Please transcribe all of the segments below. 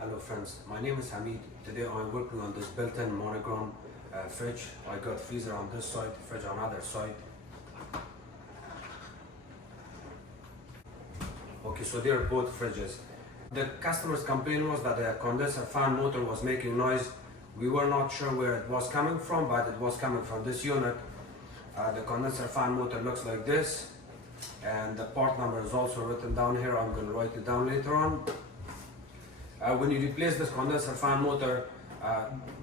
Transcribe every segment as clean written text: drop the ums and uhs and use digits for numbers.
Hello friends, my name is Hamid. Today I'm working on this built-in Monogram fridge. I got freezer on this side, fridge on other side. Okay, so they're both fridges. The customer's complaint was that the condenser fan motor was making noise. We were not sure where it was coming from, but it was coming from this unit. The condenser fan motor looks like this, and the part number is also written down here. I'm going to write it down later on. When you replace this condenser fan motor,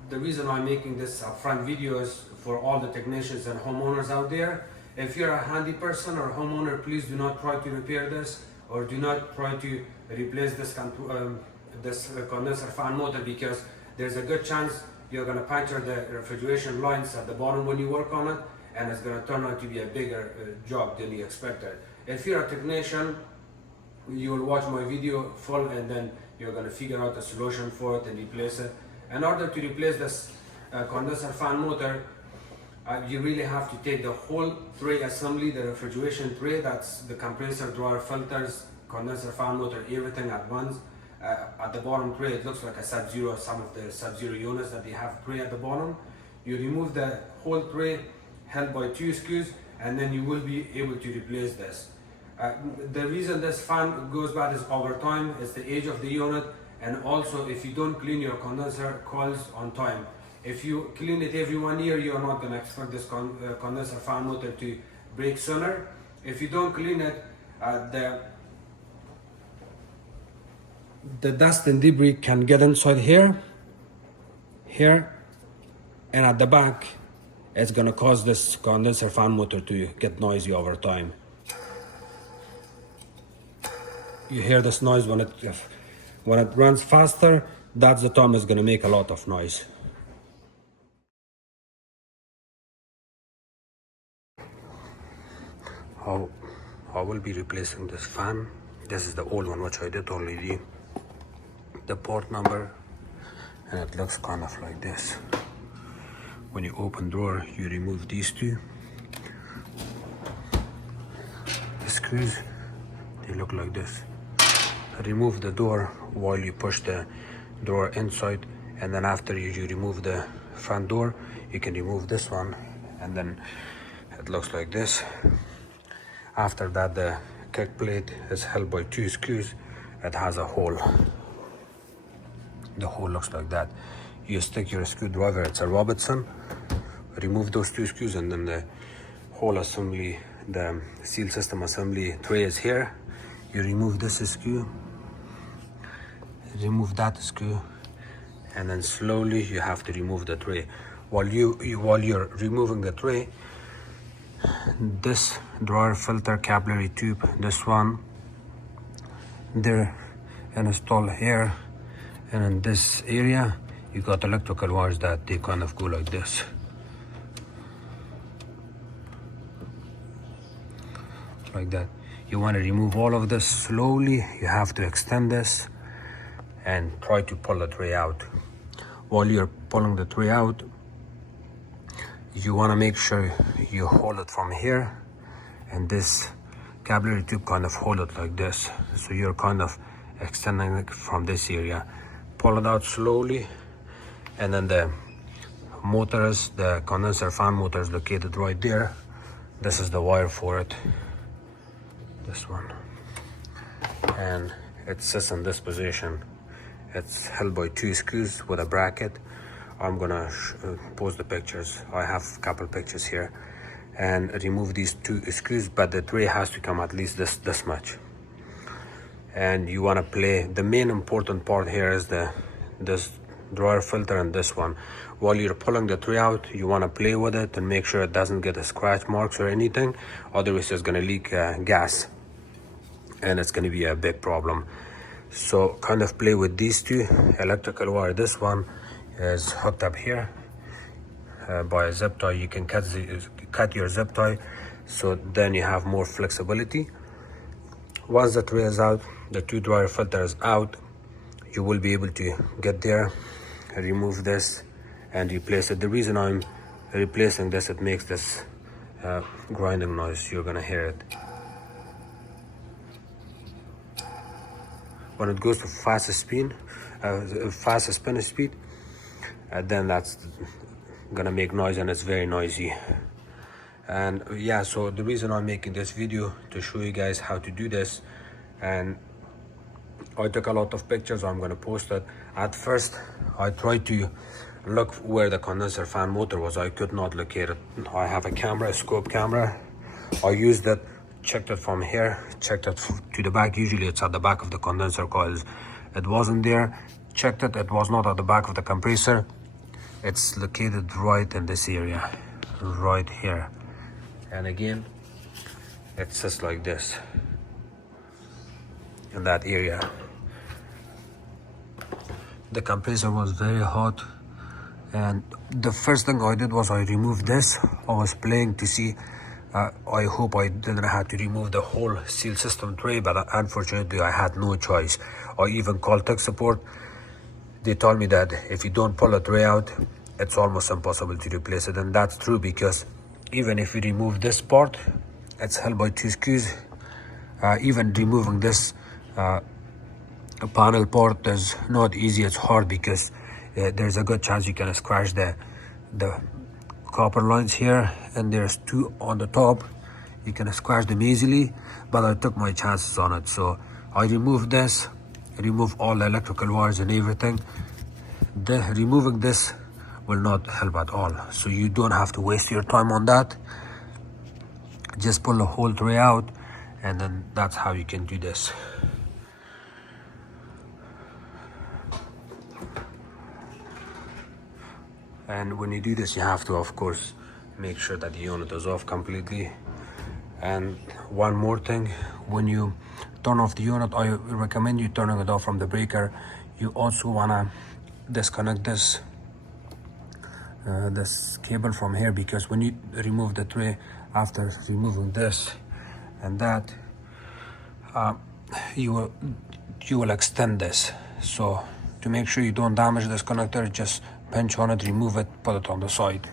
the reason I'm making this upfront video is for all the technicians and homeowners out there. If you're a handy person or homeowner, please do not try to repair this, or do not try to replace this condenser fan motor, because there's a good chance you're going to puncture the refrigeration lines at the bottom when you work on it, and it's going to turn out to be a bigger job than you expected. If you're a technician, you will watch my video full, and then you're going to figure out a solution for it and replace it. In order to replace this condenser fan motor, you really have to take the whole tray assembly, the refrigeration tray, that's the compressor, dryer, filters, condenser fan motor, everything at once. At the bottom tray, it looks like a Sub-Zero, some of the Sub-Zero units that they have tray at the bottom. You remove the whole tray held by 2 screws, and then you will be able to replace this. The reason this fan goes bad is over time, it's the age of the unit, and also if you don't clean your condenser coils on time. If you clean it every 1 year, you're not going to expect this condenser fan motor to break sooner. If you don't clean it, the dust and debris can get inside here, and at the back. It's going to cause this condenser fan motor to get noisy over time. You hear this noise when it runs faster. That's the time it's going to make a lot of noise. I will be replacing this fan. This is the old one which I did already. The port number, and it looks kind of like this. When you open drawer, you remove these two screws. They look like this. Remove the door while you push the drawer inside, and then after you remove the front door, you can remove this one, and then it looks like this. After that, the kick plate is held by 2 screws. It has a hole. The hole looks like that. You stick your screwdriver, it's a Robertson, remove those 2 screws, and then the whole assembly, the seal system assembly tray is here. You remove this screw, remove that screw, and then slowly you have to remove the tray. While you're removing the tray, this dryer filter capillary tube, this one, they're installed here, and in this area you got electrical wires that they kind of go like this. Like that. You want to remove all of this slowly. You have to extend this and try to pull the tray out. While you're pulling the tray out, you want to make sure you hold it from here, and this capillary tube kind of hold it like this. So you're kind of extending it from this area. Pull it out slowly, and then the motors, the condenser fan motor is located right there. This is the wire for it, this one, and it sits in this position. It's held by 2 screws with a bracket. I'm gonna post the pictures. I have a couple pictures here, and remove these 2 screws, but the tray has to come at least this much. And you want to play, the main important part here is this dryer filter and this one. While you're pulling the tray out, you want to play with it and make sure it doesn't get a scratch marks or anything, otherwise it's going to leak gas, and it's going to be a big problem. So kind of play with these 2 electrical wire. This one is hooked up here by a zip tie. You can cut your zip tie, so then you have more flexibility. Once the tray is out, the 2 dryer filters out, you will be able to get there, remove this, and replace it. The reason I'm replacing this, it makes this grinding noise. You're gonna hear it. When it goes to fast speed, fast spin speed, then that's gonna make noise, and it's very noisy. And yeah, so the reason I'm making this video to show you guys how to do this, and I took a lot of pictures. I'm gonna post it. At first I tried to look where the condenser fan motor was. I could not locate it. I have a camera, a scope camera. I used it, checked it from here, checked it to the back. Usually it's at the back of the condenser coils. It wasn't there. Checked it, it was not at the back of the compressor. It's located right in this area, right here. And again, it's just like this in that area. The compressor was very hot, and the first thing I did was I removed this. I was playing to see, I hope I didn't have to remove the whole seal system tray, but unfortunately I had no choice. I even called tech support. They told me that if you don't pull a tray out, it's almost impossible to replace it. And that's true, because even if you remove this part, it's held by 2 screws. Even removing this panel part is not easy. It's hard, because there's a good chance you can scratch the copper lines here, and there's 2 on the top. You can scratch them easily, but I took my chances on it. So I removed this, remove all the electrical wires and everything. Removing this will not help at all, so you don't have to waste your time on that. Just pull the whole tray out, and then that's how you can do this. And when you do this, you have to, of course, make sure that the unit is off completely. And one more thing, when you turn off the unit, I recommend you turning it off from the breaker. You also wanna disconnect this cable from here, because when you remove the tray, after removing this and that, you will extend this. So to make sure you don't damage this connector, just pinch on it, remove it, put it on the side.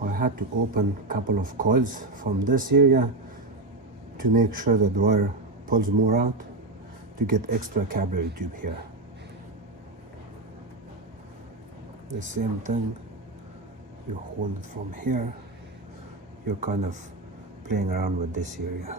I had to open a couple of coils from this area to make sure the wire pulls more out, to get extra capillary tube here. The same thing, you hold it from here, you're kind of playing around with this area.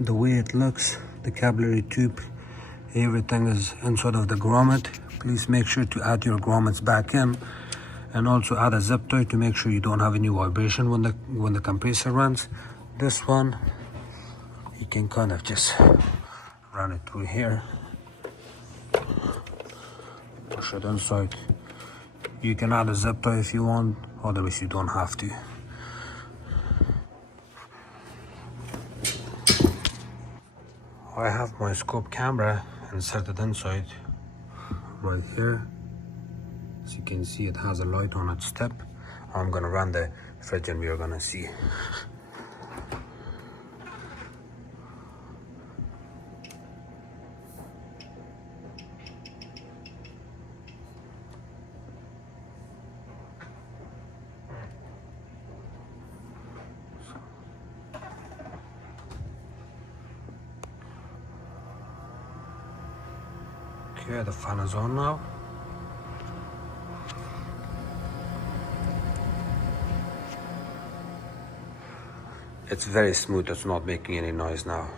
the way it looks, the capillary tube, everything is inside of the grommet. Please make sure to add your grommets back in, and also add a zip tie to make sure you don't have any vibration when the compressor runs. This one, you can kind of just run it through here, push it inside. You can add a zip tie if you want, otherwise you don't have to. I have my scope camera inserted inside right here. As you can see, it has a light on its tip. I'm gonna run the fridge and we are gonna see. Okay, the fan is on now. It's very smooth, it's not making any noise now.